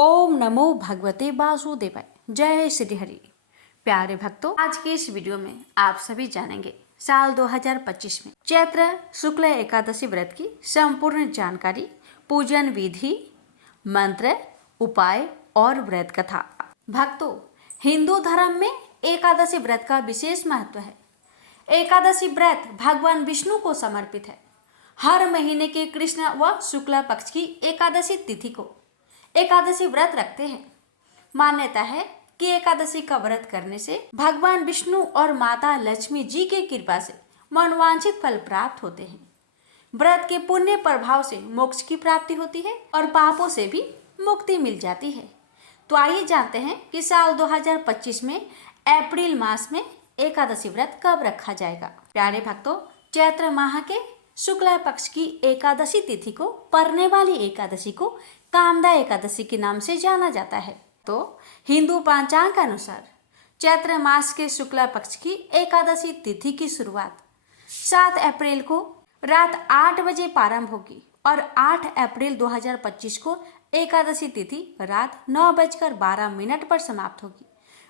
ओम नमो भगवते वासुदेवाय। जय श्री हरि। प्यारे भक्तों, आज के इस वीडियो में आप सभी जानेंगे साल 2025 में चैत्र शुक्ल एकादशी व्रत की संपूर्ण जानकारी, पूजन विधि, मंत्र, उपाय और व्रत कथा। भक्तों, हिंदू धर्म में एकादशी व्रत का विशेष महत्व है। एकादशी व्रत भगवान विष्णु को समर्पित है। हर महीने के कृष्ण व शुक्ला पक्ष की एकादशी तिथि को एकादशी व्रत रखते हैं। मान्यता है कि एकादशी का व्रत करने से भगवान विष्णु और माता लक्ष्मी जी की कृपा से मनोवांछित फल प्राप्त होते हैं। व्रत के पुण्य प्रभाव से मोक्ष की प्राप्ति होती है और पापों से भी मुक्ति मिल जाती है। तो आइए जानते हैं कि साल 2025 में अप्रैल मास में एकादशी व्रत कब रखा जाएगा। प्यारे भक्तों, चैत्र माह के शुक्ला पक्ष की एकादशी तिथि को पड़ने वाली एकादशी को कामदा एकादशी के नाम से जाना जाता है। तो हिंदू पंचांग के अनुसार चैत्र मास के शुक्ला पक्ष की एकादशी तिथि की शुरुआत 7 अप्रैल को रात 8 बजे प्रारंभ होगी और 8 अप्रैल 2025 को एकादशी तिथि रात 9:12 पर समाप्त होगी।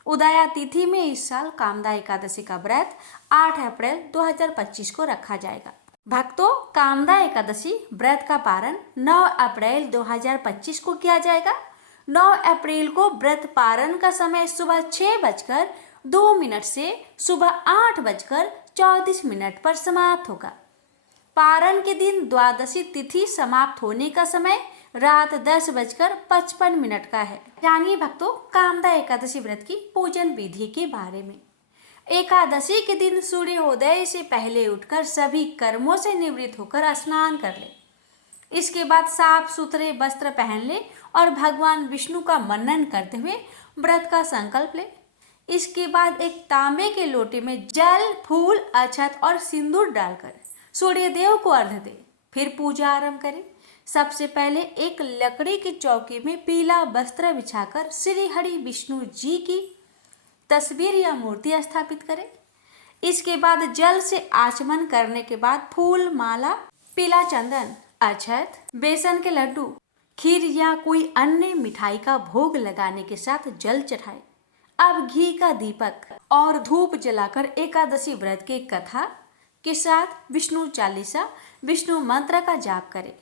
उदया तिथि में इस साल कामदा एकादशी का व्रत 8 अप्रैल 2025 को रखा जाएगा। भक्तों, कामदा एकादशी व्रत का पारण 9 अप्रैल 2025 को किया जाएगा। 9 अप्रैल को व्रत पारण का समय सुबह 6:02 से सुबह 8:34 पर समाप्त होगा। पारण के दिन द्वादशी तिथि समाप्त होने का समय रात 10:55 का है। जानिए भक्तों, कामदा एकादशी व्रत की पूजन विधि के बारे में। एकादशी के दिन सूर्योदय से पहले उठकर सभी कर्मों से निवृत्त होकर स्नान कर ले। इसके बाद साफ सुथरे वस्त्र पहन ले और भगवान विष्णु का मनन करते हुए व्रत का संकल्प ले। इसके बाद एक तांबे के लोटे में जल, फूल, अक्षत और सिंदूर डालकर सूर्य देव को अर्घ्य दे। फिर पूजा आरंभ करें। सबसे पहले एक लकड़ी की चौकी में पीला वस्त्र बिछाकर श्री हरि विष्णु जी की तस्वीर या मूर्ति स्थापित करें। इसके बाद जल से आचमन करने के बाद फूल, माला, पीला चंदन, अक्षत, बेसन के लड्डू, खीर या कोई अन्य मिठाई का भोग लगाने के साथ जल चढ़ाए। अब घी का दीपक और धूप जलाकर एकादशी व्रत की कथा के साथ विष्णु चालीसा, विष्णु मंत्र का जाप करें।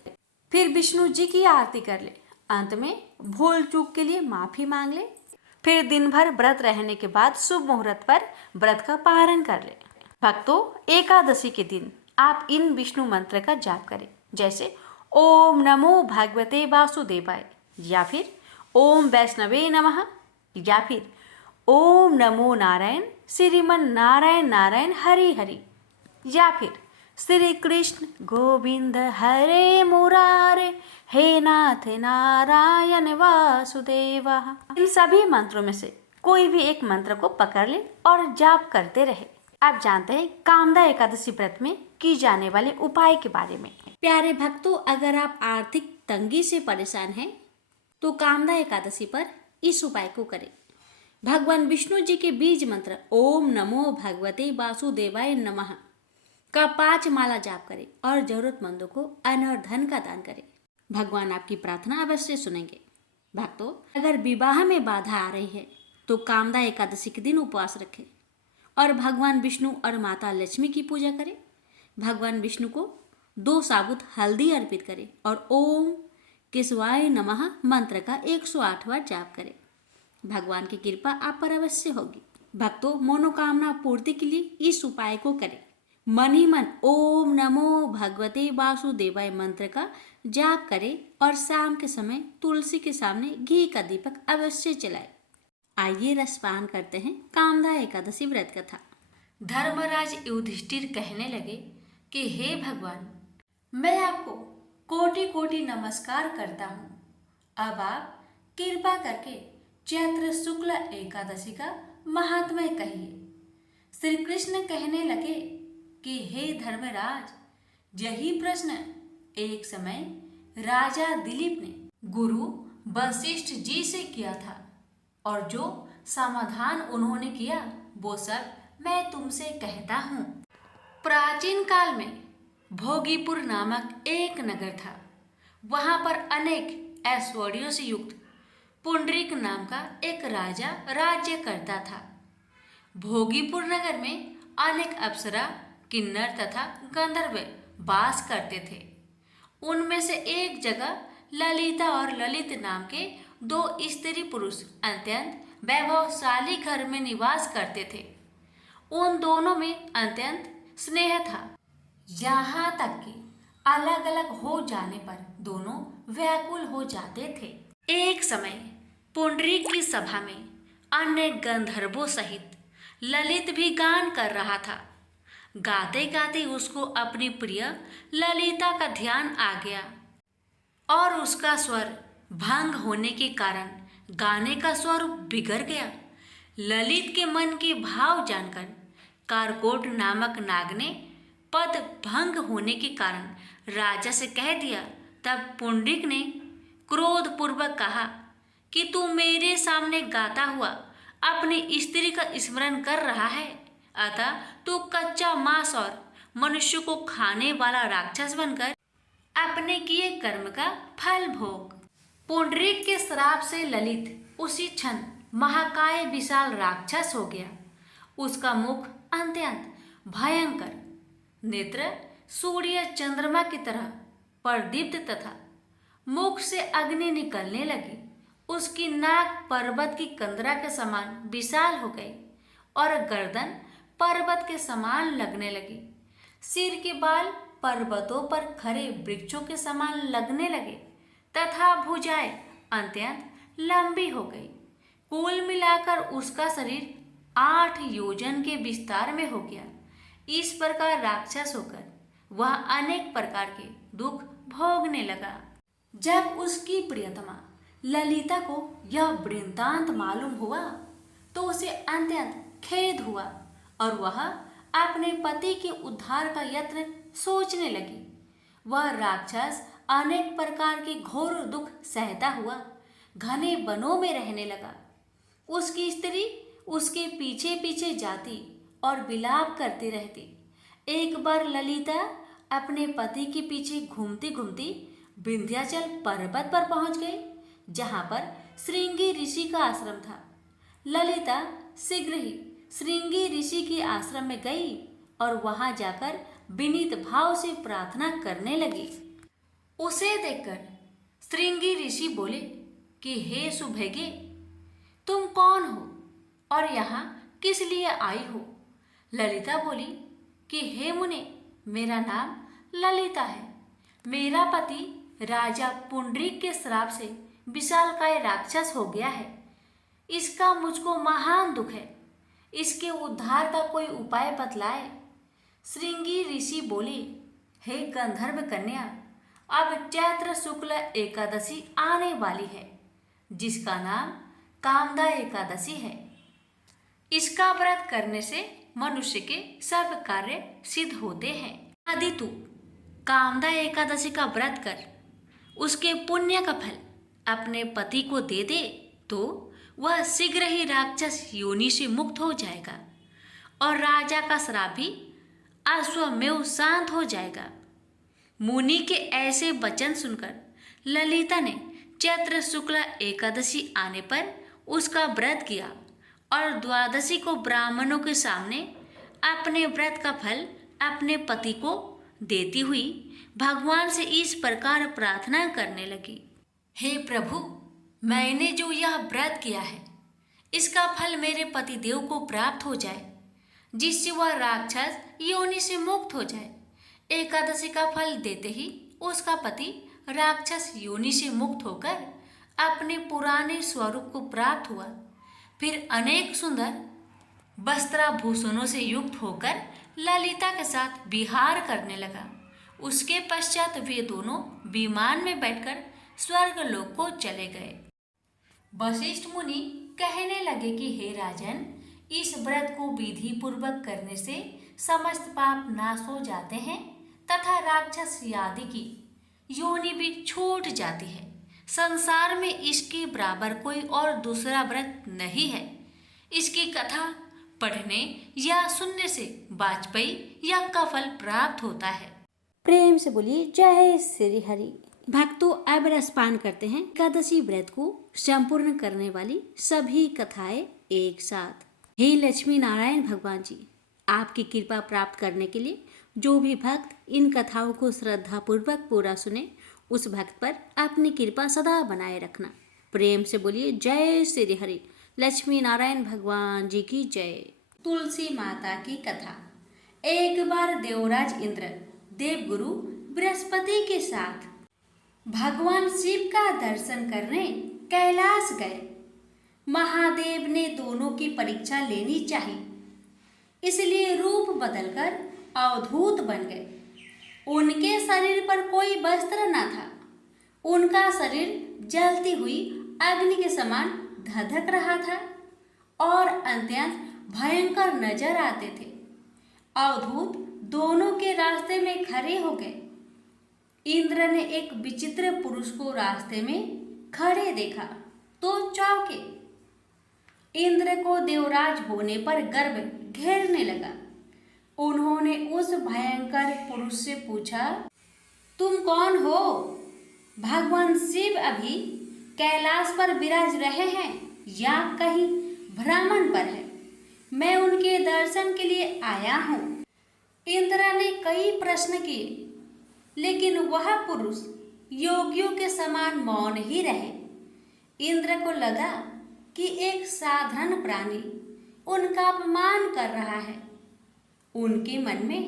फिर विष्णु जी की आरती कर ले। अंत में भूल चूक के लिए माफी मांग ले। फिर दिन भर व्रत रहने के बाद शुभ मुहूर्त पर व्रत का पारण कर ले। भक्तों, एकादशी के दिन आप इन विष्णु मंत्र का जाप करें, जैसे ओम नमो भगवते वासुदेवाय, या फिर ओम वैष्णवे नमः, या फिर ओम नमो नारायण श्रीमन नारायण नारायण हरि हरि, या फिर श्री कृष्ण गोविंद हरे मुरारे हे नाथ नारायण वासुदेवा। इन सभी मंत्रों में से कोई भी एक मंत्र को पकड़ ले और जाप करते रहे। आप जानते हैं कामदा एकादशी व्रत में की जाने वाले उपाय के बारे में। प्यारे भक्तों, अगर आप आर्थिक तंगी से परेशान हैं तो कामदा एकादशी पर इस उपाय को करें। भगवान विष्णु जी के बीज मंत्र ओम नमो भगवते वासुदेवाय नमः का 5 माला जाप करें और जरूरतमंदों को अन्न और धन का दान करें। भगवान आपकी प्रार्थना अवश्य सुनेंगे। भक्तों, अगर विवाह में बाधा आ रही है तो कामदा एकादशी के दिन उपवास रखें और भगवान विष्णु और माता लक्ष्मी की पूजा करें। भगवान विष्णु को 2 साबुत हल्दी अर्पित करें और ओम केशवाय नमः मंत्र का 108 बार जाप करें। भगवान की कृपा आप पर अवश्य होगी। भक्तों, मनोकामना पूर्ति के लिए इस उपाय को करें। मन ही मन ओम नमो भगवते वासुदेवाय मंत्र का जाप करें और शाम के समय तुलसी के सामने घी का दीपक अवश्य जलाएं। आइए रसपान करते हैं कामदा एकादशी व्रत कथा। धर्मराज युधिष्ठिर कहने लगे कि हे भगवान, मैं आपको कोटि कोटि नमस्कार करता हूँ। अब आप कृपा करके चैत्र शुक्ल एकादशी का महात्म्य कहिए। श्री कृष्ण कहने लगे कि हे धर्मराज, यही प्रश्न एक समय राजा दिलीप ने गुरु वशिष्ठ जी से किया था और जो समाधान उन्होंने किया वो सब मैं तुमसे कहता हूँ। प्राचीन काल में भोगीपुर नामक एक नगर था। वहाँ पर अनेक ऐश्वर्यों से युक्त पुंडरीक नाम का एक राजा राज्य करता था। भोगीपुर नगर में अनेक अप्सरा, किन्नर तथा गंधर्व वास करते थे। उनमें से एक जगह ललिता और ललित नाम के दो स्त्री पुरुष अत्यंत वैभवशाली घर में निवास करते थे। उन दोनों में अत्यंत स्नेह था, यहाँ तक कि अलग अलग हो जाने पर दोनों व्याकुल हो जाते थे। एक समय पुंडरीक की सभा में अन्य गंधर्वों सहित ललित भी गान कर रहा था। गाते गाते उसको अपनी प्रिय ललिता का ध्यान आ गया और उसका स्वर भंग होने के कारण गाने का स्वरूप बिगड़ गया। ललित के मन के भाव जानकर कारकोट नामक नाग ने पद भंग होने के कारण राजा से कह दिया। तब पुंडरीक ने क्रोधपूर्वक कहा कि तू मेरे सामने गाता हुआ अपनी स्त्री का स्मरण कर रहा है, अतः तू कच्चा मांस और मनुष्य को खाने वाला राक्षस बनकर अपने किए कर्म का फल भोग। पुंडरीक के श्राप से ललित उसी क्षण महाकाय विशाल राक्षस हो गया। उसका मुख अत्यंत भयंकर, नेत्र सूर्य चंद्रमा की तरह प्रदीप्त तथा मुख से अग्नि निकलने लगी। उसकी नाक पर्वत की कंदरा के समान विशाल हो गई और गर्दन पर्वत के समान लगने लगी। सिर के बाल पर्वतों पर खड़े वृक्षों के समान लगने लगे तथा भुजाएं अत्यंत लंबी हो गई। कुल मिलाकर उसका शरीर 8 योजन के विस्तार में हो गया। इस प्रकार राक्षस होकर वह अनेक प्रकार के दुख भोगने लगा। जब उसकी प्रियतमा ललिता को यह वृत्तांत मालूम हुआ तो उसे अत्यंत खेद हुआ और वह अपने पति के उद्धार का यत्न सोचने लगी। वह राक्षस अनेक प्रकार के घोर दुख सहता हुआ घने वनों में रहने लगा। उसकी स्त्री उसके पीछे पीछे जाती और विलाप करती रहती। एक बार ललिता अपने पति के पीछे घूमती घूमती विंध्याचल पर्वत पर पहुंच गई, जहां पर श्रृंगी ऋषि का आश्रम था। ललिता शीघ्र ही श्रृंगी ऋषि के आश्रम में गई और वहां जाकर विनीत भाव से प्रार्थना करने लगी। उसे देखकर श्रृंगी ऋषि बोले कि हे सुभगे, तुम कौन हो और यहाँ किस लिए आई हो? ललिता बोली कि हे मुने, मेरा नाम ललिता है। मेरा पति राजा पुंडरीक के श्राप से विशालकाय राक्षस हो गया है। इसका मुझको महान दुख है। इसके उद्धार का कोई उपाय बतलाए। श्रृंगी ऋषि बोले, हे गंधर्व कन्या, अब चैत्र शुक्ल एकादशी आने वाली है, जिसका नाम कामदा एकादशी है। इसका व्रत करने से मनुष्य के सब कार्य सिद्ध होते हैं। यदि तू कामदा एकादशी का व्रत कर उसके पुण्य का फल अपने पति को दे दे तो वह शीघ्र ही राक्षस योनि से मुक्त हो जाएगा और राजा का श्राप भी अश्वमेव शांत हो जाएगा। मुनि के ऐसे वचन सुनकर ललिता ने चैत्र शुक्ल एकादशी आने पर उसका व्रत किया और द्वादशी को ब्राह्मणों के सामने अपने व्रत का फल अपने पति को देती हुई भगवान से इस प्रकार प्रार्थना करने लगी। हे प्रभु, मैंने जो यह व्रत किया है इसका फल मेरे पतिदेव को प्राप्त हो जाए, जिससे वह राक्षस योनि से मुक्त हो जाए। एकादशी का फल देते ही उसका पति राक्षस योनि से मुक्त होकर अपने पुराने स्वरूप को प्राप्त हुआ। फिर अनेक सुंदर वस्त्राभूषणों से युक्त होकर ललिता के साथ विहार करने लगा। उसके पश्चात वे दोनों विमान में बैठकर स्वर्गलोक को चले गए। वशिष्ठ मुनि कहने लगे कि हे राजन, इस व्रत को विधि पूर्वक करने से समस्त पाप नाश हो जाते हैं तथा राक्षस आदि की योनि भी छूट जाती है। संसार में इसके बराबर कोई और दूसरा व्रत नहीं है। इसकी कथा पढ़ने या सुनने से वाजपेयी यज्ञ का फल प्राप्त होता है। प्रेम से बोलिए जय श्री हरि। भक्तों अब रसपान करते हैं एकादशी व्रत को संपूर्ण करने वाली सभी कथाएं एक साथ। हे लक्ष्मी नारायण भगवान जी, आपकी कृपा प्राप्त करने के लिए जो भी भक्त इन कथाओं को श्रद्धा पूर्वक पूरा सुने, उस भक्त पर अपनी कृपा सदा बनाए रखना। प्रेम से बोलिए जय श्री हरि। लक्ष्मी नारायण भगवान जी की जय। तुलसी माता की कथा। एक बार देवराज इंद्र देवगुरु बृहस्पति के साथ भगवान शिव का दर्शन करने कैलाश गए। महादेव ने दोनों की परीक्षा लेनी चाहिए, इसलिए रूप बदलकर अवधूत बन गए। उनके शरीर पर कोई वस्त्र न था। उनका शरीर जलती हुई अग्नि के समान धधक रहा था और अत्यंत भयंकर नजर आते थे। अवधूत दोनों के रास्ते में खड़े हो गए। इंद्र ने एक विचित्र पुरुष को रास्ते में खड़े देखा तो चौंके। इंद्र को देवराज होने पर गर्व घेरने लगा। उन्होंने उस भयंकर पुरुष से पूछा, तुम कौन हो? भगवान शिव अभी कैलाश पर विराज रहे हैं या कहीं भ्रमण पर है? मैं उनके दर्शन के लिए आया हूँ। इंद्र ने कई प्रश्न किए, लेकिन वह पुरुष योगियों के समान मौन ही रहे। इंद्र को लगा कि एक साधारण प्राणी उनका अपमान कर रहा है। उनके मन में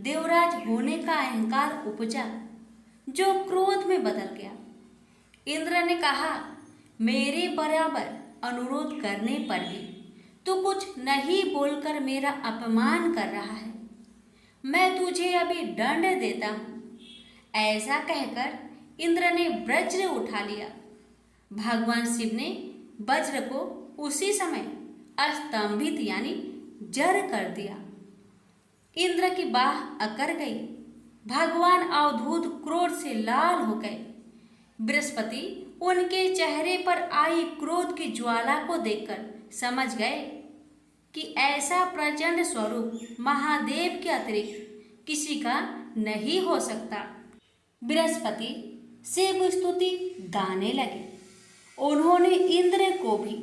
देवराज होने का अहंकार उपजा, जो क्रोध में बदल गया। इंद्र ने कहा, मेरे बराबर अनुरोध करने पर भी तू कुछ नहीं बोलकर मेरा अपमान कर रहा है। मैं तुझे अभी दंड देता हूँ। ऐसा कहकर इंद्र ने वज्र उठा लिया। भगवान शिव ने वज्र को उसी समय स्तंभित यानी जड़ कर दिया। इंद्र की बाह अकड़ गई। भगवान अवधूत क्रोध से लाल हो गए। बृहस्पति उनके चेहरे पर आई क्रोध की ज्वाला को देखकर समझ गए कि ऐसा प्रचंड स्वरूप महादेव के अतिरिक्त किसी का नहीं हो सकता। बृहस्पति शिव स्तुति गाने लगे। उन्होंने इंद्र को भी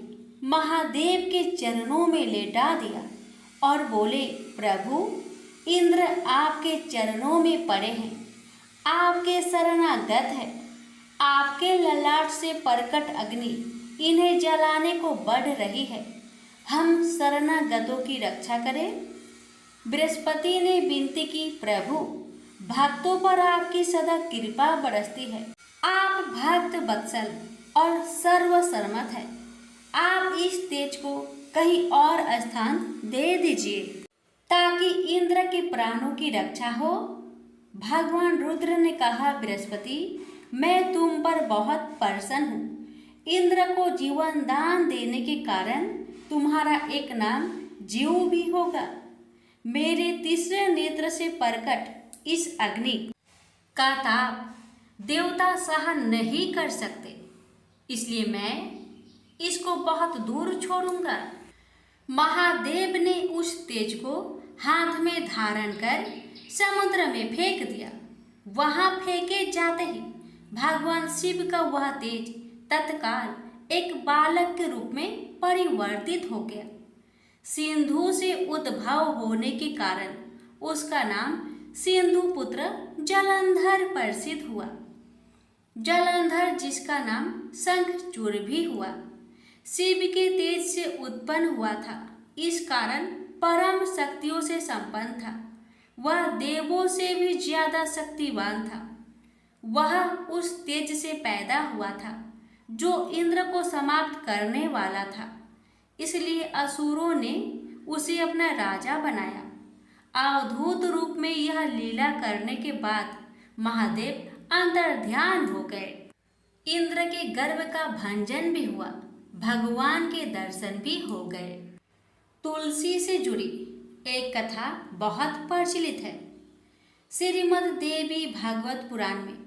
महादेव के चरणों में लेटा दिया और बोले, प्रभु, इंद्र आपके चरणों में पड़े हैं, आपके शरणागत है। आपके ललाट से प्रकट अग्नि इन्हें जलाने को बढ़ रही है। हम शरणागतों की रक्षा करें। बृहस्पति ने विनती की, प्रभु, भक्तों पर आपकी सदा कृपा बरसती है। आप भक्त वत्सल और सर्वसम्मत है। आप इस तेज को कहीं और स्थान दे दीजिए ताकि इंद्र के प्राणों की रक्षा हो। भगवान रुद्र ने कहा, बृहस्पति, मैं तुम पर बहुत प्रसन्न हूँ। इंद्र को जीवन दान देने के कारण तुम्हारा एक नाम जीव भी होगा। मेरे तीसरे नेत्र से प्रकट इस अग्नि का ताप देवता सहन नहीं कर सकते, इसलिए मैं इसको बहुत दूर छोड़ूंगा। महादेव ने उस तेज को हाथ में धारण कर समुद्र में फेंक दिया। वहां फेंके जाते ही भगवान शिव का वह तेज तत्काल एक बालक के रूप में परिवर्तित हो गया। सिंधु से उद्भव होने के कारण उसका नाम सिंधु पुत्र जलंधर प्रसिद्ध हुआ। जलंधर जिसका नाम शंखचूड़ भी हुआ, शिव के तेज से उत्पन्न हुआ था। इस कारण परम शक्तियों से संपन्न था। वह देवों से भी ज्यादा शक्तिवान था। वह उस तेज से पैदा हुआ था जो इंद्र को समाप्त करने वाला था। इसलिए असुरों ने उसे अपना राजा बनाया। अवधूत रूप में यह लीला करने के बाद महादेव अंतर्ध्यान हो गए। इंद्र के गर्भ का भंजन भी हुआ, भगवान के दर्शन भी हो गए। तुलसी से जुड़ी एक कथा बहुत प्रचलित है। श्रीमद् देवी भागवत पुराण में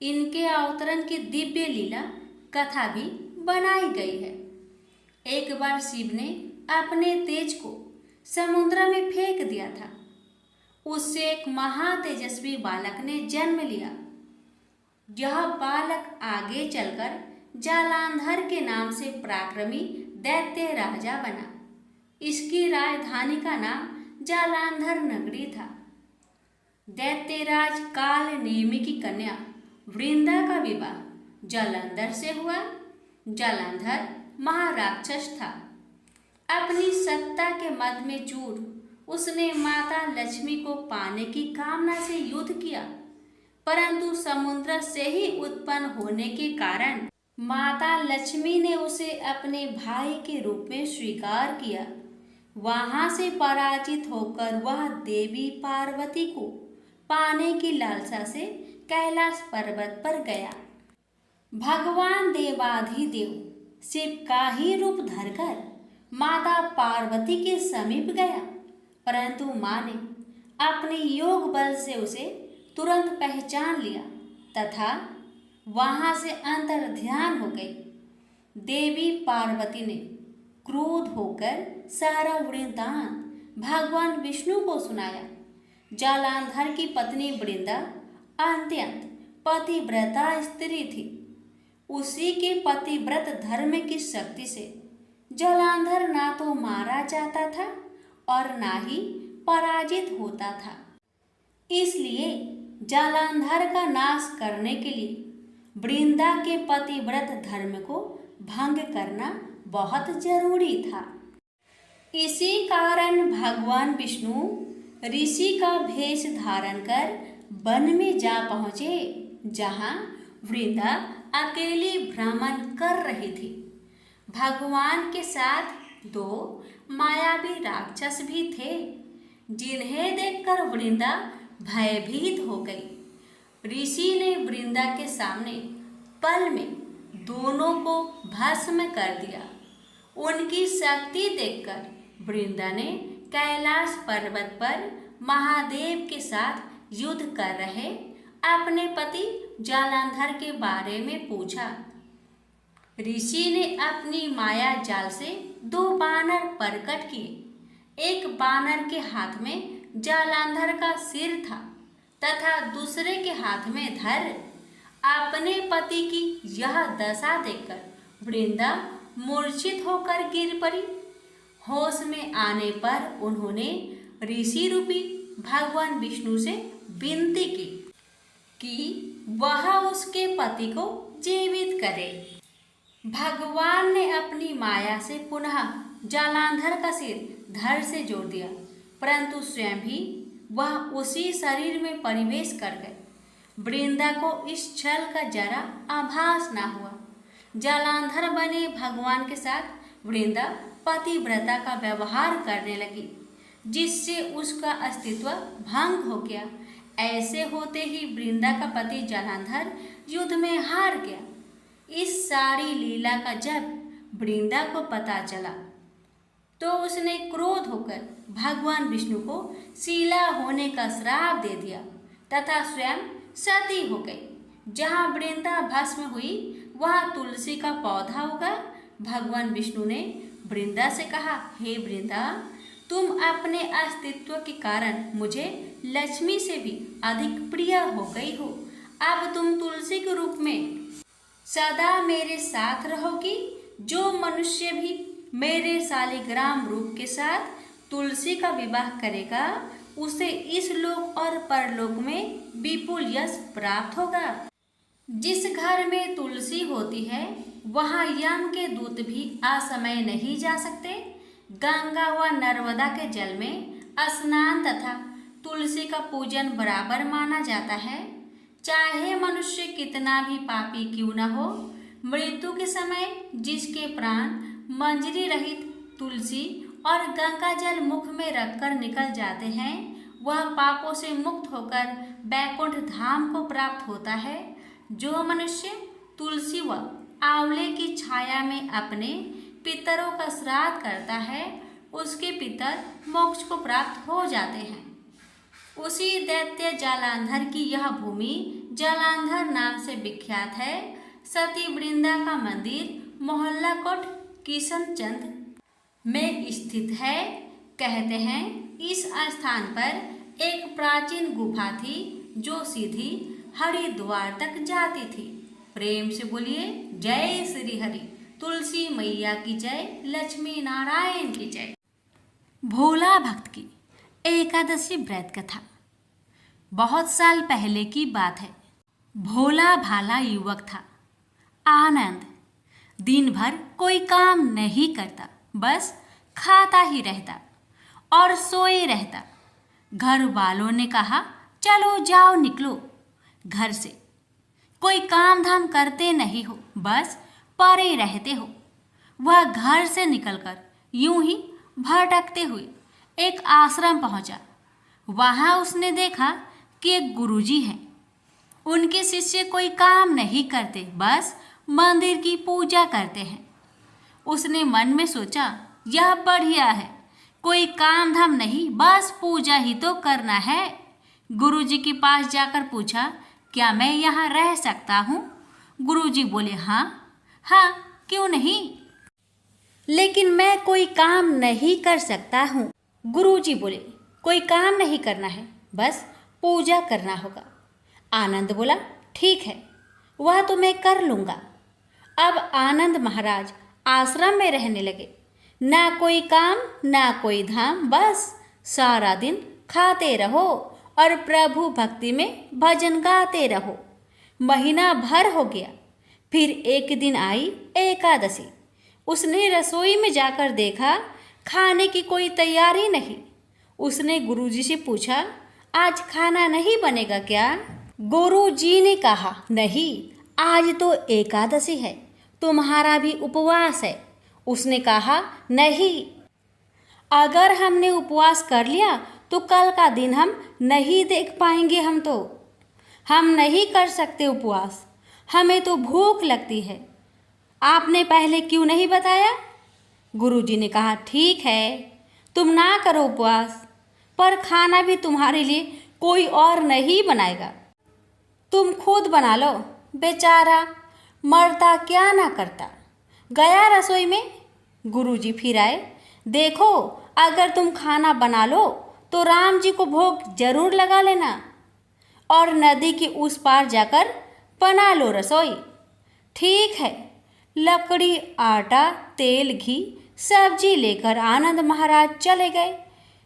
इनके अवतरण की दिव्य लीला कथा भी बनाई गई है। एक बार शिव ने अपने तेज को समुद्र में फेंक दिया था। उससे एक महातेजस्वी बालक ने जन्म लिया। यह बालक आगे चलकर जालंधर के नाम से पराक्रमी दैत्य राजा बना। इसकी राजधानी का नाम जालंधर नगरी था। दैत्यराज काल नेमि की कन्या वृंदा का विवाह जालंधर से हुआ। जालंधर महाराक्षस था। अपनी सत्ता के मद में चूर उसने माता लक्ष्मी को पाने की कामना से युद्ध किया, परंतु समुद्र से ही उत्पन्न होने के कारण माता लक्ष्मी ने उसे अपने भाई के रूप में स्वीकार किया। वहां से पराजित होकर वह देवी पार्वती को पाने की लालसा से कैलाश पर्वत पर गया। भगवान देवाधिदेव शिव का ही रूप धरकर माता पार्वती के समीप गया, परंतु मां ने अपने योग बल से उसे तुरंत पहचान लिया तथा वहां से अंतर्ध्यान हो गई। देवी पार्वती ने क्रोध होकर सारा वृत्तांत भगवान विष्णु को सुनाया। जालंधर की पत्नी वृंदा अत्यंत पतिव्रता स्त्री थी। उसी के पतिव्रत धर्म की शक्ति से जालंधर ना तो मारा जाता था और ना ही पराजित होता था। इसलिए जालंधर का नाश करने के लिए वृंदा के पतिव्रत धर्म को भंग करना बहुत जरूरी था। इसी कारण भगवान विष्णु ऋषि का भेष धारण कर वन में जा पहुँचे, जहाँ वृंदा अकेली भ्रमण कर रही थी। भगवान के साथ दो मायावी राक्षस भी थे, जिन्हें देखकर वृंदा भयभीत हो गई। ऋषि ने वृंदा के सामने पल में दोनों को भस्म कर दिया। उनकी शक्ति देखकर वृंदा ने कैलाश पर्वत पर महादेव के साथ युद्ध कर रहे अपने पति जालंधर के बारे में पूछा। ऋषि ने अपनी माया जाल से दो बानर प्रकट किए। एक बानर के हाथ में जालंधर का सिर था तथा दूसरे के हाथ में धर। अपने पति की यह दशा देखकर वृंदा मूर्छित होकर गिर पड़ी। होश में आने पर उन्होंने ऋषि रूपी भगवान विष्णु से विनती की कि वह उसके पति को जीवित करे। भगवान ने अपनी माया से पुनः जालंधर का सिर धड़ से जोड़ दिया, परंतु स्वयं भी वह उसी शरीर में प्रवेश कर गए। वृंदा को इस छल का जरा आभास न हुआ। जालंधर बने भगवान के साथ वृंदा पतिव्रता का व्यवहार करने लगी, जिससे उसका अस्तित्व भंग हो गया। ऐसे होते ही वृंदा का पति जालंधर युद्ध में हार गया। इस सारी लीला का जब वृंदा को पता चला तो उसने क्रोध होकर भगवान विष्णु को शीला होने का श्राप दे दिया तथा स्वयं सती हो गई। जहाँ वृंदा भस्म हुई वहाँ तुलसी का पौधा उगा। भगवान विष्णु ने वृंदा से कहा, हे वृंदा, तुम अपने अस्तित्व के कारण मुझे लक्ष्मी से भी अधिक प्रिय हो गई हो। अब तुम तुलसी के रूप में सदा मेरे साथ रहोगी। जो मनुष्य भी मेरे शालिग्राम रूप के साथ तुलसी का विवाह करेगा उसे इस लोक और परलोक में विपुल यश प्राप्त होगा। जिस घर में तुलसी होती है वहाँ यम के दूत भी असमय नहीं जा सकते। गंगा व नर्मदा के जल में स्नान तथा तुलसी का पूजन बराबर माना जाता है। चाहे मनुष्य कितना भी पापी क्यों न हो, मृत्यु के समय जिसके प्राण मंजरी रहित तुलसी और गंगा जल मुख में रखकर निकल जाते हैं, वह पापों से मुक्त होकर बैकुंठ धाम को प्राप्त होता है। जो मनुष्य तुलसी व आंवले की छाया में अपने पितरों का श्राद्ध करता है, उसके पितर मोक्ष को प्राप्त हो जाते हैं। उसी दैत्य जालंधर की यह भूमि जालंधर नाम से विख्यात है। सती वृंदा का मंदिर मोहल्ला कोट किशनचंद में स्थित है। कहते हैं इस स्थान पर एक प्राचीन गुफा थी जो सीधी हरिद्वार तक जाती थी। प्रेम से बोलिए जय श्री हरि। तुलसी मैया की जय, लक्ष्मी नारायण की जय। भोला भक्त की एकादशी व्रत कथा। बहुत साल पहले की बात है। भोला भाला युवक था, आनंद। दिन भर कोई काम नहीं करता, बस खाता ही रहता और सोए रहता। घर वालों ने कहा चलो जाओ निकलो घर से, कोई काम धाम करते नहीं हो, बस पड़े रहते हो। वह घर से निकलकर यूं ही भटकते हुए एक आश्रम पहुंचा। वहां उसने देखा कि एक गुरुजी हैं। उनके शिष्य कोई काम नहीं करते, बस मंदिर की पूजा करते हैं। उसने मन में सोचा यह बढ़िया है, कोई काम धाम नहीं, बस पूजा ही तो करना है। गुरुजी के पास जाकर पूछा क्या मैं यहाँ रह सकता हूँ? गुरुजी बोले हाँ हाँ, क्यों नहीं, लेकिन मैं कोई काम नहीं कर सकता हूँ। गुरुजी बोले कोई काम नहीं करना है, बस पूजा करना होगा। आनंद बोला ठीक है, वह तो मैं कर लूँगा। अब आनंद महाराज आश्रम में रहने लगे। ना कोई काम ना कोई धाम, बस सारा दिन खाते रहो और प्रभु भक्ति में भजन गाते रहो। महीना भर हो गया। फिर एक दिन आई एकादशी। उसने रसोई में जाकर देखा खाने की कोई तैयारी नहीं। उसने गुरुजी से पूछा आज खाना नहीं बनेगा क्या? गुरुजी ने कहा नहीं, आज तो एकादशी है, तुम्हारा भी उपवास है। उसने कहा नहीं, अगर हमने उपवास कर लिया तो कल का दिन हम नहीं देख पाएंगे। हम नहीं कर सकते उपवास, हमें तो भूख लगती है। आपने पहले क्यों नहीं बताया? गुरुजी ने कहा ठीक है, तुम ना करो उपवास, पर खाना भी तुम्हारे लिए कोई और नहीं बनाएगा, तुम खुद बना लो। बेचारा मरता क्या ना करता। गया रसोई में। गुरुजी फिर आए। देखो, अगर तुम खाना बना लो तो राम जी को भोग जरूर लगा लेना और नदी के उस पार जाकर बना लो रसोई। ठीक है। लकड़ी, आटा, तेल, घी, सब्जी लेकर आनंद महाराज चले गए।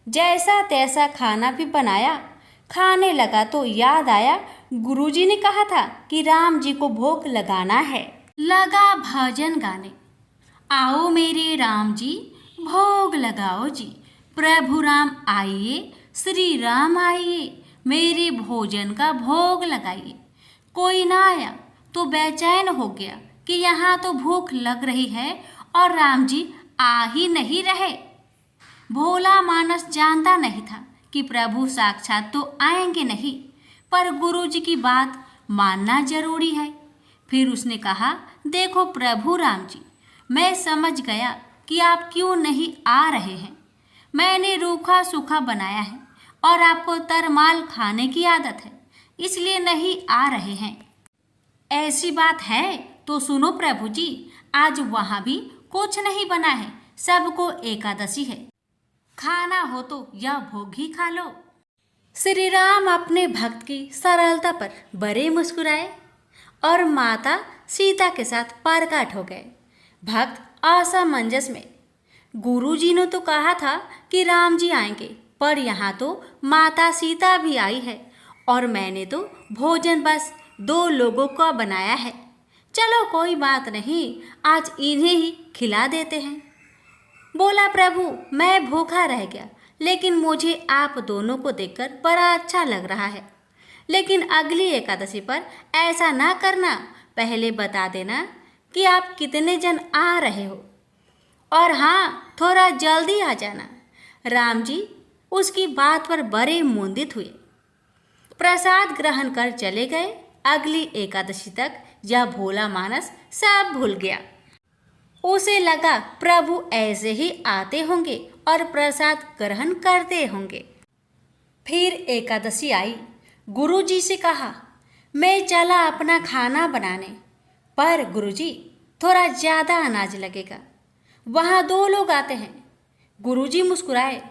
जैसा तैसा खाना भी बनाया। खाने लगा तो याद आया गुरुजी ने कहा था कि राम जी को भोग लगाना है। लगा भजन गाने, आओ मेरे राम जी भोग लगाओ जी, प्रभु राम आइए, श्री राम आइए, मेरे भोजन का भोग लगाइए। कोई ना आया तो बेचैन हो गया कि यहाँ तो भूख लग रही है और राम जी आ ही नहीं रहे। भोला मानस जानता नहीं था कि प्रभु साक्षात तो आएंगे नहीं, पर गुरुजी की बात मानना जरूरी है। फिर उसने कहा देखो प्रभु राम जी, मैं समझ गया कि आप क्यों नहीं आ रहे हैं। मैंने रूखा सूखा बनाया है और आपको तरमाल खाने की आदत है, इसलिए नहीं आ रहे हैं। ऐसी बात है तो सुनो प्रभु जी, आज वहाँ भी कुछ नहीं बना है, सबको एकादशी है, खाना हो तो यह भोग ही खा लो। श्री राम अपने भक्त की सरलता पर बड़े मुस्कुराए और माता सीता के साथ प्रकट हो गए। भक्त असमंजस में। गुरुजी ने तो कहा था कि राम जी आएंगे, पर यहाँ तो माता सीता भी आई है और मैंने तो भोजन बस 2 लोगों का बनाया है। चलो कोई बात नहीं, आज इन्हें ही खिला देते हैं। बोला प्रभु मैं भूखा रह गया, लेकिन मुझे आप दोनों को देखकर बड़ा अच्छा लग रहा है। लेकिन अगली एकादशी पर ऐसा ना करना, पहले बता देना कि आप कितने जन आ रहे हो, और हाँ थोड़ा जल्दी आ जाना। राम जी उसकी बात पर बड़े मुंदित हुए। प्रसाद ग्रहण कर चले गए। अगली एकादशी तक यह भोला मानस सब भूल गया। उसे लगा प्रभु ऐसे ही आते होंगे और प्रसाद ग्रहण करते होंगे। फिर एकादशी आई। गुरुजी से कहा मैं चला अपना खाना बनाने, पर गुरुजी थोड़ा ज़्यादा अनाज लगेगा, वहाँ 2 लोग आते हैं। गुरुजी मुस्कुराए,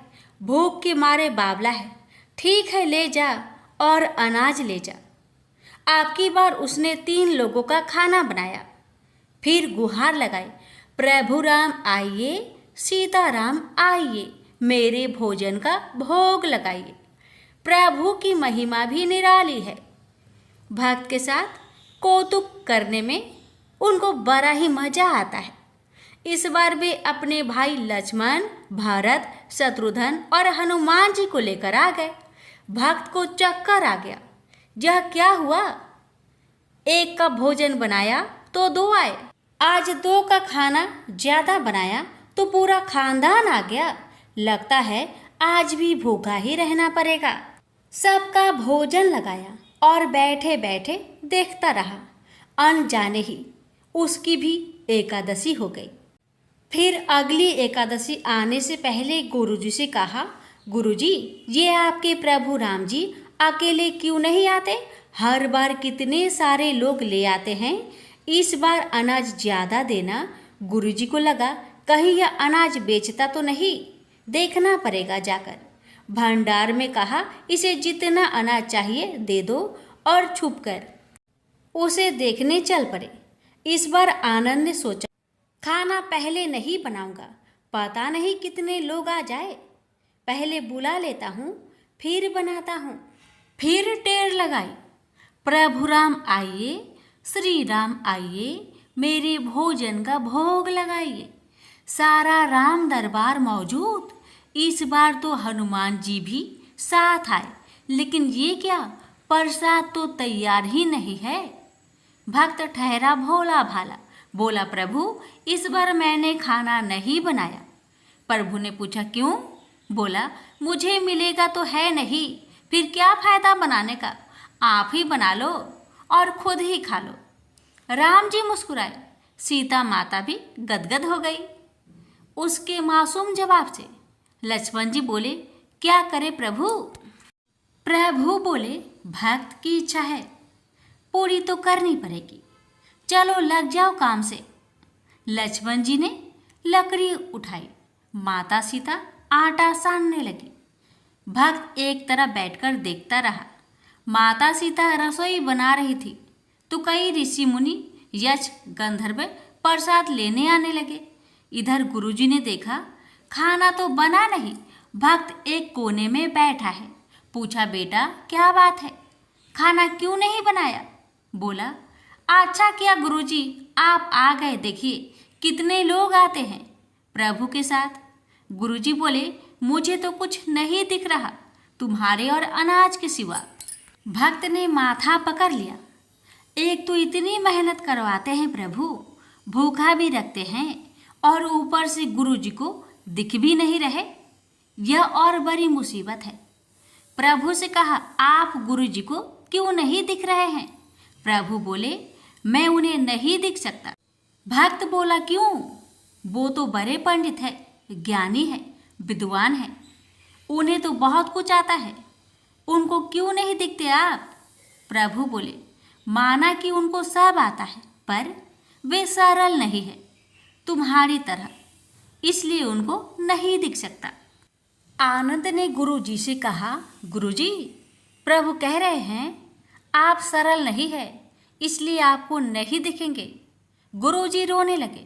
भूख के मारे बावला है, ठीक है ले जा और अनाज ले जा। आपकी बार उसने 3 लोगों का खाना बनाया। फिर गुहार लगाई, प्रभु राम आइए, सीताराम आइए, मेरे भोजन का भोग लगाइए। प्रभु की महिमा भी निराली है। भक्त के साथ कौतुक करने में उनको बड़ा ही मजा आता है। इस बार वे अपने भाई लक्ष्मण, भरत, शत्रुघ्न और हनुमान जी को लेकर आ गए। भक्त को चक्कर आ गया। यह क्या हुआ? एक का भोजन बनाया तो 2 आए। आज 2 का खाना ज्यादा बनाया तो पूरा खानदान आ गया। लगता है आज भी भूखा ही रहना पड़ेगा। सबका भोजन लगाया और बैठे बैठे देखता रहा। अनजाने ही उसकी भी एकादशी हो गई। फिर अगली एकादशी आने से पहले गुरुजी से कहा, गुरुजी, ये आपके प्रभु राम जी अकेले क्यों नहीं आते? हर बार कितने सारे लोग ले आते हैं। इस बार अनाज ज्यादा देना। गुरुजी को लगा कहीं यह अनाज बेचता तो नहीं, देखना पड़ेगा जाकर। भंडार में कहा, इसे जितना अनाज चाहिए दे दो और छुप कर उसे देखने चल पड़े। इस बार आनंद ने सोचा, खाना पहले नहीं बनाऊंगा, पता नहीं कितने लोग आ जाए, पहले बुला लेता हूँ फिर बनाता हूँ। फिर टेर लगाई, प्रभु राम आइए, श्री राम आइए, मेरे भोजन का भोग लगाइए। सारा राम दरबार मौजूद। इस बार तो हनुमान जी भी साथ आए, लेकिन ये क्या, प्रसाद तो तैयार ही नहीं है। भक्त ठहरा भोला भाला, बोला, प्रभु इस बार मैंने खाना नहीं बनाया। प्रभु ने पूछा, क्यों? बोला, मुझे मिलेगा तो है नहीं, फिर क्या फायदा बनाने का, आप ही बना लो और खुद ही खा लो। राम जी मुस्कुराए, सीता माता भी गदगद हो गई उसके मासूम जवाब से। लक्ष्मण जी बोले, क्या करे प्रभु? प्रभु बोले, भक्त की इच्छा है, पूरी तो करनी पड़ेगी, चलो लग जाओ काम से। लक्ष्मण जी ने लकड़ी उठाई, माता सीता आटा सानने लगी। भक्त एक तरफ बैठकर देखता रहा। माता सीता रसोई बना रही थी तो कई ऋषि मुनि, यक्ष, गंधर्व प्रसाद लेने आने लगे। इधर गुरुजी ने देखा खाना तो बना नहीं, भक्त एक कोने में बैठा है। पूछा, बेटा क्या बात है, खाना क्यों नहीं बनाया? बोला, अच्छा किया गुरुजी आप आ गए, देखिए कितने लोग आते हैं प्रभु के साथ। गुरुजी बोले, मुझे तो कुछ नहीं दिख रहा तुम्हारे और अनाज के सिवा। भक्त ने माथा पकड़ लिया, एक तो इतनी मेहनत करवाते हैं प्रभु, भूखा भी रखते हैं और ऊपर से गुरुजी को दिख भी नहीं रहे, यह और बड़ी मुसीबत है। प्रभु से कहा, आप गुरुजी को क्यों नहीं दिख रहे हैं? प्रभु बोले, मैं उन्हें नहीं दिख सकता। भक्त बोला, क्यों? वो तो बड़े पंडित है, ज्ञानी है, विद्वान है, उन्हें तो बहुत कुछ आता है, उनको क्यों नहीं दिखते आप? प्रभु बोले, माना कि उनको सब आता है, पर वे सरल नहीं है तुम्हारी तरह, इसलिए उनको नहीं दिख सकता। आनंद ने गुरुजी से कहा, गुरुजी प्रभु कह रहे हैं आप सरल नहीं है, इसलिए आपको नहीं दिखेंगे। गुरुजी रोने लगे,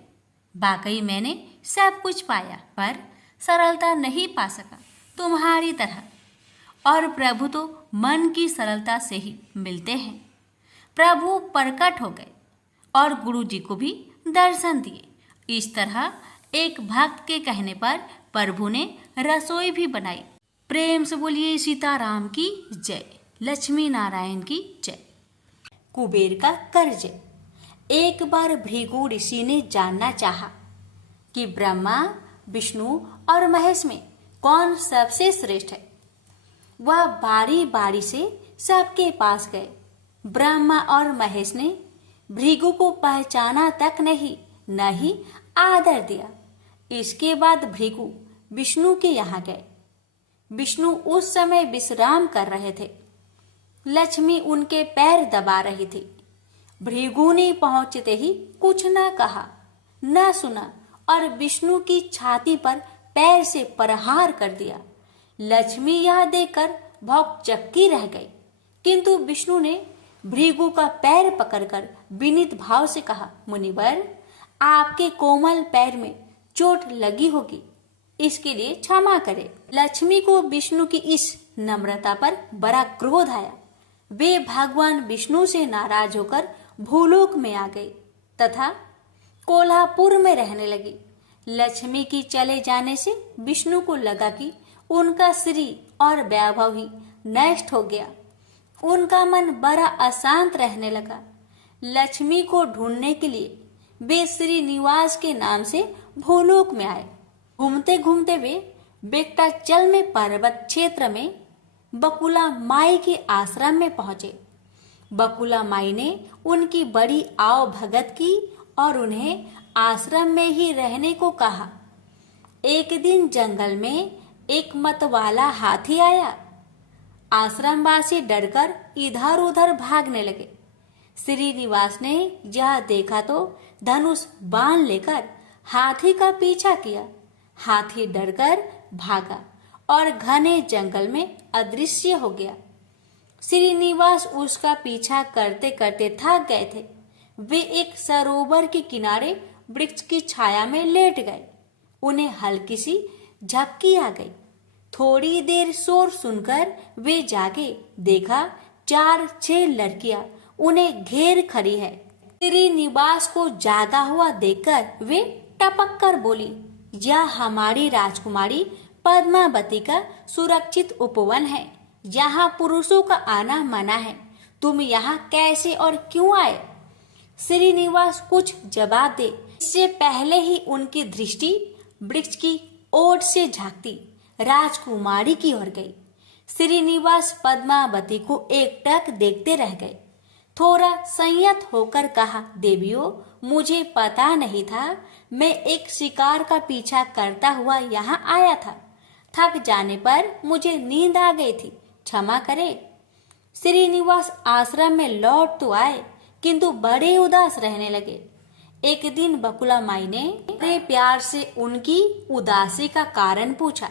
वाकई मैंने सब कुछ पाया पर सरलता नहीं पा सका तुम्हारी तरह, और प्रभु तो मन की सरलता से ही मिलते हैं। प्रभु प्रकट हो गए और गुरुजी को भी दर्शन दिए। इस तरह एक भक्त के कहने पर प्रभु ने रसोई भी बनाई। प्रेम से बोलिए सीताराम की जय, लक्ष्मी नारायण की जय। कुबेर का कर्ज। एक बार भृगु ऋषि ने जानना चाहा कि ब्रह्मा, विष्णु और महेश में कौन सबसे श्रेष्ठ है। वह बारी बारी से सबके पास गए। ब्रह्मा और महेश ने भृगु को पहचाना तक नहीं, न ही आदर दिया। इसके बाद भृगु विष्णु के यहाँ गए। विष्णु उस समय विश्राम कर रहे थे। लक्ष्मी उनके पैर दबा रही थी। भृगु ने पहुंचते ही कुछ न कहा न सुना और विष्णु की छाती पर पैर से प्रहार कर दिया। लक्ष्मी यह देखकर भौंकचक्की रह गई, किंतु विष्णु ने भृगु का पैर पकड़कर विनीत भाव से कहा, मुनिवर, आपके कोमल पैर में चोट लगी होगी, इसके लिए क्षमा करें। लक्ष्मी को विष्णु की इस नम्रता पर बड़ा क्रोध आया। वे भगवान विष्णु से नाराज होकर भूलोक में आ गई तथा कोल्हापुर में रहने लगी। लक्ष्मी की चले जाने से विष्णु को लगा कि उनका श्री और वैभव ही नष्ट हो गया। उनका मन बड़ा अशांत रहने लगा। लक्ष्मी को ढूंढने के लिए वे श्रीनिवास के नाम से भूलोक में आए। घूमते घूमते वे बेक्टाचल में पर्वत क्षेत्र में बकुला माई के आश्रम में पहुंचे। बकुला माई ने उनकी बड़ी आव भगत की और उन्हें आश्रम में ही रहने को कहा। एक दिन जंगल में एक मतवाला हाथी आया। आश्रमवासी डरकर इधर उधर भागने लगे। श्रीनिवास ने यह देखा तो धनुष बाण लेकर हाथी का पीछा किया। हाथी डरकर भागा और घने जंगल में अदृश्य हो गया। श्रीनिवास उसका पीछा करते करते थक गए थे। वे एक सरोवर के किनारे वृक्ष की छाया में लेट गए। उन्हें हल्की सी झपकी आ गई। थोड़ी देर शोर सुनकर वे जागे। देखा 4-6 लड़कियां उन्हें घेर खड़ी है। श्रीनिवास को जागा हुआ देखकर वे टपक कर बोली, यह हमारी राजकुमारी पद्मावती का सुरक्षित उपवन है। यहाँ पुरुषों का आना मना है। तुम यहाँ कैसे और क्यों आए? श्रीनिवास कुछ जवाब दे इससे पहले ही उनकी दृष्टि वृक्ष की ओर से झांकती राजकुमारी की ओर गई। श्रीनिवास पद्मावती को एकटक देखते रह गए। थोड़ा संयत होकर कहा, देवियों, मुझे पता नहीं था। मैं एक शिकार का पीछा करता हुआ यहाँ आया था। थक जाने पर मुझे नींद आ गई थी, क्षमा करें। श्रीनिवास आश्रम में लौट तो आए किंतु बड़े उदास रहने लगे। एक दिन बकुला माई ने बड़े प्यार से उनकी उदासी का कारण पूछा।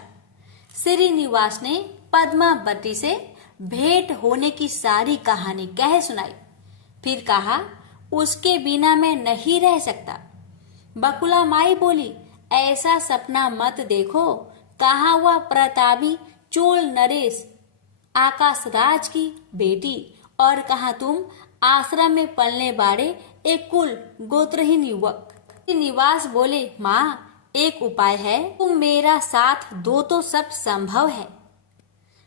श्रीनिवास ने पद्मावती से भेंट होने की सारी कहानी कह सुनाई। फिर कहा, उसके बिना मैं नहीं रह सकता। बकुला माई बोली, ऐसा सपना मत देखो। कहा हुआ प्रतापी चोल नरेश आकाश राज की बेटी, और कहा तुम आश्रम में पलने बाड़े एक कुल गोत्रहीन युवक। श्रीनिवास बोले, माँ, एक उपाय है, तुम मेरा साथ दो तो सब संभव है।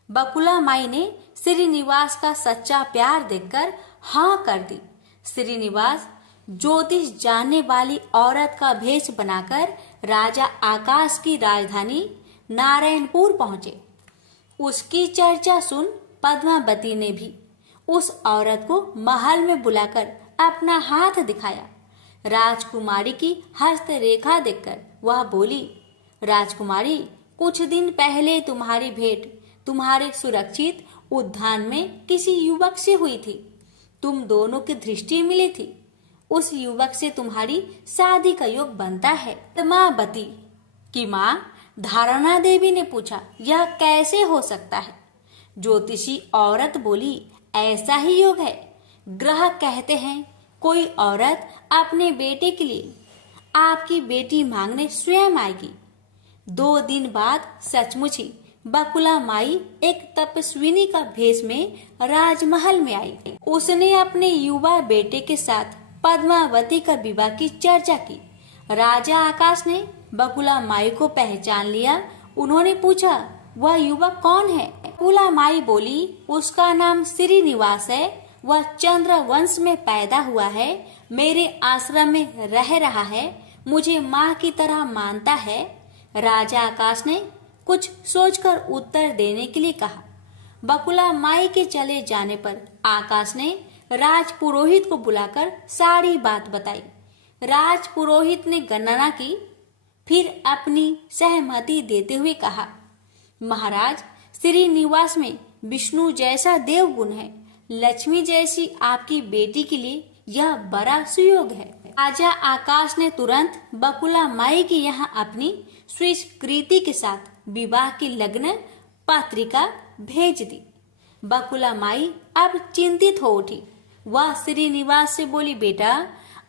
बकुला माई ने श्रीनिवास का सच्चा प्यार देखकर हाँ कर दी। श्रीनिवास ज्योतिष जानने वाली औरत का भेष बनाकर राजा आकाश की राजधानी नारायणपुर पहुंचे। उसकी चर्चा सुन पद्मावती ने भी उस औरत को महल में बुलाकर अपना हाथ दिखाया। राजकुमारी की हस्तरेखा देखकर वह बोली, राजकुमारी, कुछ दिन पहले तुम्हारी भेंट तुम्हारे सुरक्षित उद्यान में किसी युवक से हुई थी। तुम दोनों की दृष्टि मिली थी। उस युवक से तुम्हारी शादी का योग बनता है। पद्मावती की माँ धारणा देवी ने पूछा, यह कैसे हो सकता है? ज्योतिषी औरत बोली, ऐसा ही योग है। ग्रह कहते हैं कोई औरत अपने बेटे के लिए आपकी बेटी मांगने स्वयं आएगी। 2 दिन बाद सचमुच ही बकुला माई एक तपस्विनी का भेष में राजमहल में आई। उसने अपने युवा बेटे के साथ पद्मावती का विवाह की चर्चा की। राजा आकाश ने बकुला माई को पहचान लिया। उन्होंने पूछा, वह युवक कौन है? बकुला माई बोली, उसका नाम श्रीनिवास है। वह चंद्र वंश में पैदा हुआ है। मेरे आश्रम में रह रहा है। मुझे माँ की तरह मानता है। राजा आकाश ने कुछ सोचकर उत्तर देने के लिए कहा। बकुला माई के चले जाने पर आकाश ने राज पुरोहित को बुलाकर सारी बात बताई। राज पुरोहित ने गणना की, फिर अपनी सहमति देते हुए कहा, महाराज, श्रीनिवास में विष्णु जैसा देवगुण है। लक्ष्मी जैसी आपकी बेटी के लिए यह बड़ा सुयोग है। राजा आकाश ने तुरंत बकुला माई की यहाँ अपनी स्वीकृति के साथ विवाह की लग्न पत्रिका भेज दी। बकुला माई अब चिंतित हो उठी। वह श्रीनिवास से बोली, बेटा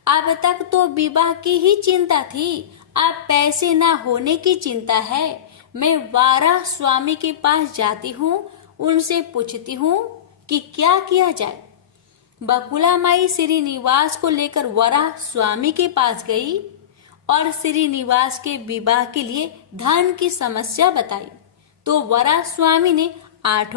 अब तक तो विवाह की ही चिंता थी, अब पैसे ना होने की चिंता है। मैं वाराह स्वामी के पास जाती हूँ, उनसे पूछती हूँ कि क्या किया जाए। बकुला माई श्रीनिवास को लेकर वराह स्वामी के पास गई और श्रीनिवास के विवाह के लिए धन की समस्या बताई। तो वराह स्वामी ने 8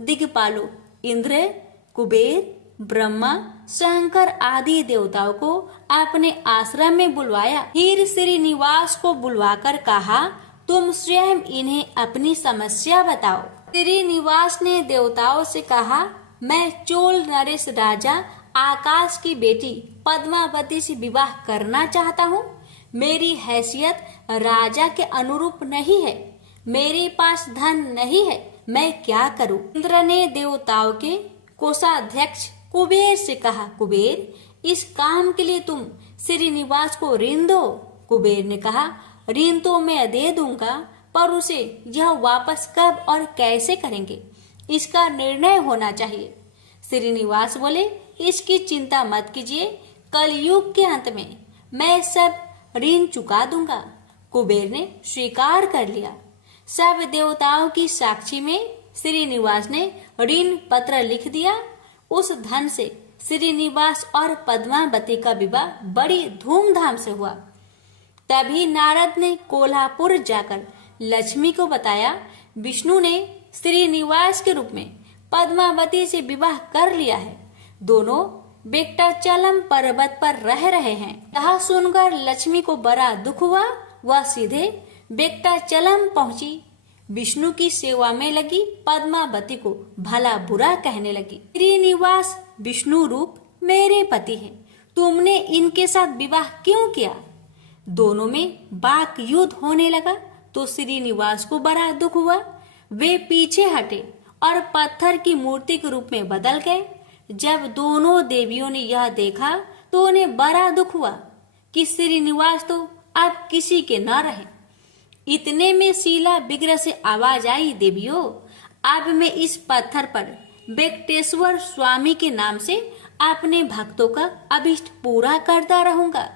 दिक्पालों इंद्र, कुबेर, ब्रह्मा, शंकर आदि देवताओं को अपने आश्रम में बुलवाया। फिर श्रीनिवास को बुलवाकर कहा, तुम स्वयं इन्हें अपनी समस्या बताओ। श्रीनिवास ने देवताओं से कहा, मैं चोल नरेश राजा आकाश की बेटी पद्मावती से विवाह करना चाहता हूँ। मेरी हैसियत राजा के अनुरूप नहीं है, मेरे पास धन नहीं है, मैं क्या करूँ। इंद्र ने देवताओं के कोषाध्यक्ष कुबेर से कहा, कुबेर इस काम के लिए तुम श्रीनिवास को ऋण दो। कुबेर ने कहा, ऋण तो मैं दे दूंगा, पर उसे यह वापस कब और कैसे करेंगे, इसका निर्णय होना चाहिए। श्रीनिवास बोले, इसकी चिंता मत कीजिए, कलयुग के अंत में मैं सब ऋण चुका दूंगा। कुबेर ने स्वीकार कर लिया। सब देवताओं की साक्षी में श्रीनिवास ने ऋण पत्र लिख दिया। उस धन से श्रीनिवास और पद्मावती का विवाह बड़ी धूमधाम से हुआ। तभी नारद ने कोल्हापुर जाकर लक्ष्मी को बताया, विष्णु ने श्रीनिवास के रूप में पद्मावती से विवाह कर लिया है। दोनों वेंकटाचलम पर्वत पर रह रहे हैं। यह सुनकर लक्ष्मी को बड़ा दुख हुआ। वह सीधे वेंकटाचलम पहुंची, विष्णु की सेवा में लगी, पद्मावती को भला बुरा कहने लगी। श्रीनिवास विष्णु रूप मेरे पति हैं, तुमने इनके साथ विवाह क्यों किया। दोनों में वाक युद्ध होने लगा तो श्रीनिवास को बड़ा दुख हुआ। वे पीछे हटे और पत्थर की मूर्ति के रूप में बदल गए। जब दोनों देवियों ने यह देखा तो उन्हें बड़ा दुख हुआ कि श्रीनिवास तो अब किसी के न रहे। इतने में शीला विग्रह से आवाज आई, देवियों अब मैं इस पत्थर पर वेंकटेश्वर स्वामी के नाम से अपने भक्तों का अभिष्ट पूरा करता रहूंगा।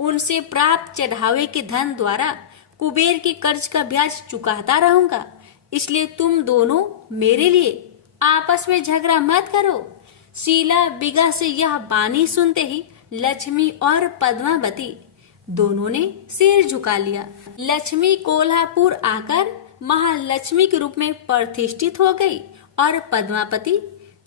उनसे प्राप्त चढ़ावे के धन द्वारा कुबेर के कर्ज का ब्याज चुकाता रहूंगा। इसलिए तुम दोनों मेरे लिए आपस में झगड़ा मत करो। शीला विग्रह से यह बानी सुनते ही लक्ष्मी और पद्मावती दोनों ने सिर झुका लिया। लक्ष्मी कोल्हापुर आकर महालक्ष्मी के रूप में प्रतिष्ठित हो गई और पद्मावती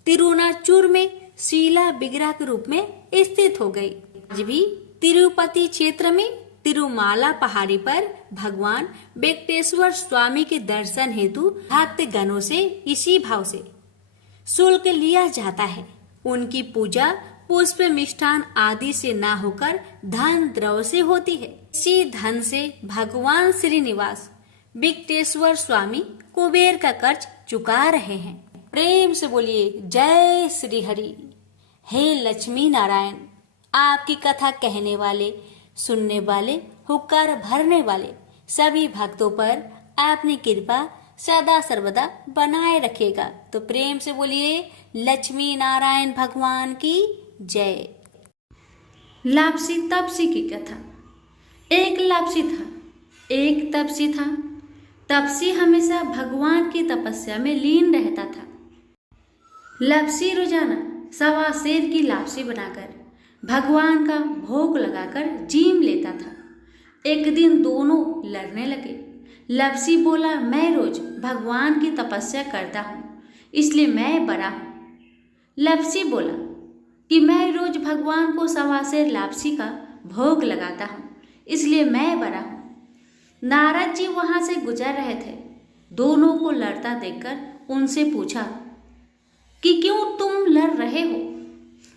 तिरुनाचूर में शीला विग्रह के रूप में स्थित हो गई। आज भी तिरुपति क्षेत्र में तिरुमाला पहाड़ी पर भगवान वेंकटेश्वर स्वामी के दर्शन हेतु भक्त गणों से इसी भाव से शुल्क लिया जाता है। उनकी पूजा पुष्प मिष्ठान आदि से ना होकर धन द्रव्य से होती है। इसी धन से भगवान श्रीनिवास वेंकटेश्वर स्वामी कुबेर का कर्ज चुका रहे हैं। प्रेम से बोलिए जय श्री हरि। हे लक्ष्मी नारायण, आपकी कथा कहने वाले, सुनने वाले, हुक्कार भरने वाले सभी भक्तों पर अपनी कृपा सदा सर्वदा बनाए रखेगा। तो प्रेम से बोलिए लक्ष्मी नारायण भगवान की जय। लापसी तपसी की कथा। एक लापसी था, एक तपसी था। तपसी हमेशा भगवान की तपस्या में लीन रहता था। लापसी रोजाना सवा सेर की लापसी बनाकर भगवान का भोग लगाकर जीम लेता था। एक दिन दोनों लड़ने लगे। लापसी बोला, मैं रोज भगवान की तपस्या करता हूँ, इसलिए मैं बड़ा हूँ। लापसी बोला कि मैं रोज भगवान को सवा सेर लापसी का भोग लगाता हूँ, इसलिए मैं बड़ा हूँ। नारद जी वहां से गुजर रहे थे। दोनों को लड़ता देखकर उनसे पूछा कि क्यों तुम लड़ रहे हो।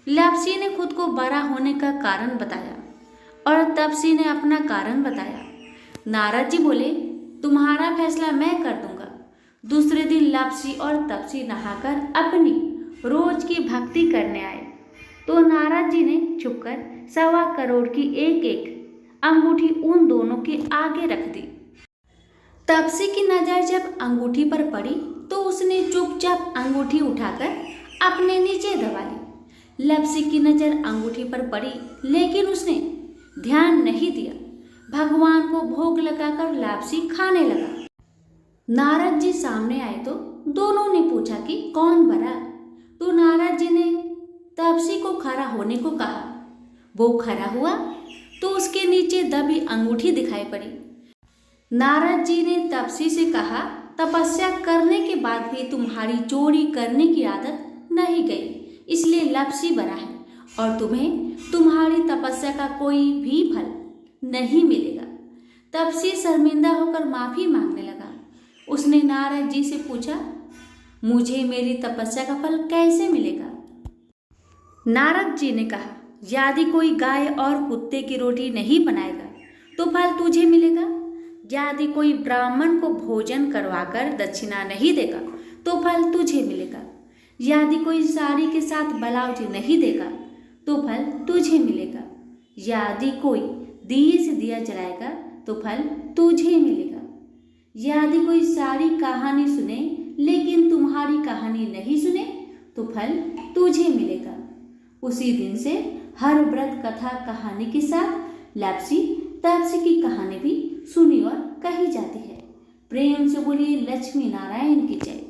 लापसी ने खुद को बड़ा होने का कारण बताया और तपसी ने अपना कारण बताया। नारद जी बोले, तुम्हारा फैसला मैं कर दूंगा। दूसरे दिन लापसी और तपसी नहाकर अपनी रोज की भक्ति करने आए तो नारद जी ने छुपकर 1.25 करोड़ की एक एक अंगूठी उन दोनों के आगे रख दी। तपसी की नजर जब अंगूठी पर पड़ी तो उसने चुपचाप अंगूठी उठाकर अपने नीचे दबा ली। लप्सी की नजर अंगूठी पर पड़ी, लेकिन उसने ध्यान नहीं दिया। भगवान को भोग लगाकर लापसी खाने लगा। नारद जी सामने आए तो दोनों ने पूछा कि कौन बड़ा। तो नारद जी ने तपसी को खड़ा होने को कहा। वो खड़ा हुआ तो उसके नीचे दबी अंगूठी दिखाई पड़ी। नारद जी ने तपसी से कहा, तपस्या करने के बाद भी तुम्हारी चोरी करने की आदत नहीं गई, इसलिए लप्सी बना है और तुम्हें तुम्हारी तपस्या का कोई भी फल नहीं मिलेगा। तपसी शर्मिंदा होकर माफी मांगने लगा। उसने नारद जी से पूछा, मुझे मेरी तपस्या का फल कैसे मिलेगा? नारद जी ने कहा, यदि कोई गाय और कुत्ते की रोटी नहीं बनाएगा तो फल तुझे मिलेगा। यदि कोई ब्राह्मण को भोजन करवाकर दक्षिणा नहीं देगा तो फल तुझे मिलेगा। यदि कोई साड़ी के साथ ब्लाउज नहीं देगा तो फल तुझे मिलेगा। यदि कोई दिए से दिया जलाएगा तो फल तुझे मिलेगा। यदि कोई सारी कहानी सुने लेकिन तुम्हारी कहानी नहीं सुने तो फल तुझे मिलेगा। उसी दिन से हर व्रत कथा कहानी के साथ लापसी तपसी की कहानी भी सुनी और कही जाती है। प्रेम से बोलिए लक्ष्मी नारायण की जय।